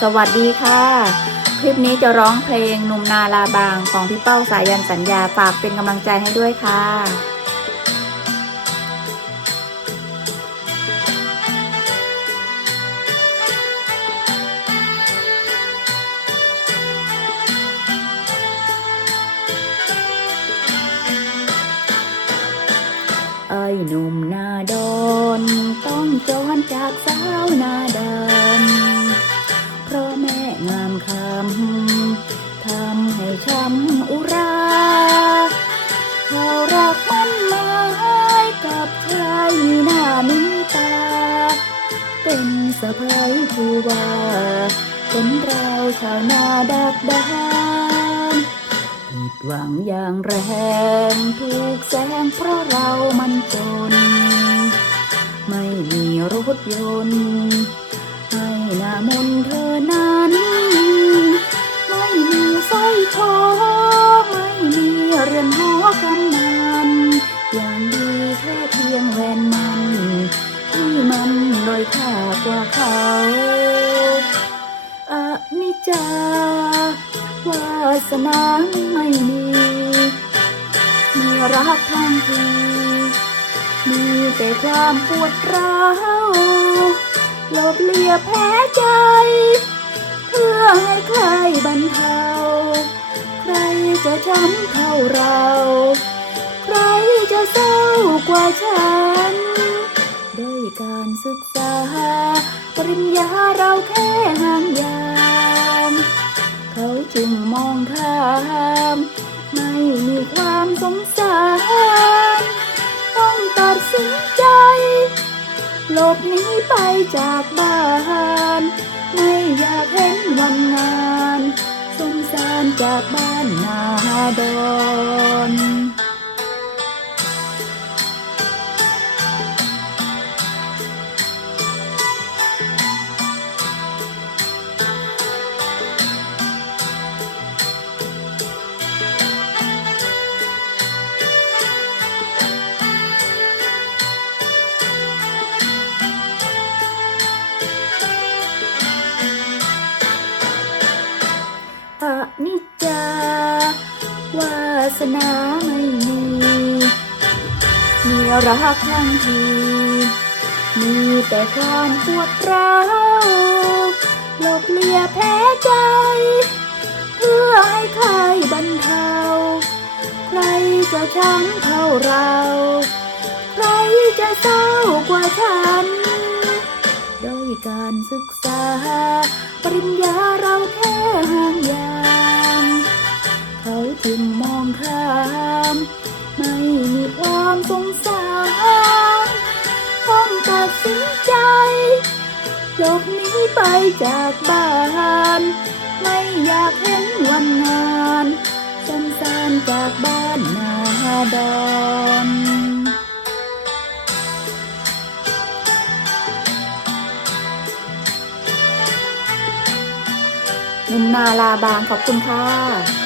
สวัสดีค่ะ คลิปนี้จะร้องเพลงหนุ่มนาลาบางของพี่เป้าสายันสัญญาฝากเป็นกำลังใจให้ด้วยค่ะไอ้หนุ่มนาดอน ต้องจอรจากสาวนาดำ งามคำทำให้ช้ำอุราเขารักมันหมายกับชายหน้ามินตา เป็นสะพายผู้ว่าเป็นเราชาวนาดักดานผิดหวังอย่างแรงถูกแสงเพราะเรามันจน ไม่มีรถยนต์ให้หน้ามนเธอ นิจาวาสนาไม่มี มีรักทั้งที มีแต่ความปวดร้าวลบเลียแพ้ใจ เพื่อให้ใครบรรเทา ใครจะช้ำเท่าเรา ใครจะเศร้ากว่าฉัน ด้วยการศึกษา ปริญญาเราแค่ จึงมองข้ามไม่มีความสงสาร ต้องตัดสินใจ หลบหนีไปจากบ้าน ไม่อยากเห็นวันงาน สงสารจากบ้านนาดอน นิจาวาสนาไม่มีมีรักทั้งที มีแต่ความปวดร้าวหลบเลียแพ้ใจ เพื่อให้ใครบรรเทา ใครจะช้ำเท่าเรา ใครจะเศร้ากว่าฉัน โดยการศึกษา ปริญญาเรา เขาจึงมองข้าม ไม่มีความสงสารต้องตัดสินใจหลบหนีไปจากบ้าน ไม่อยากเห็นวันงานสงสารจากบ้านนาดอนนุ่มนาลาบางขอบคุณค่ะ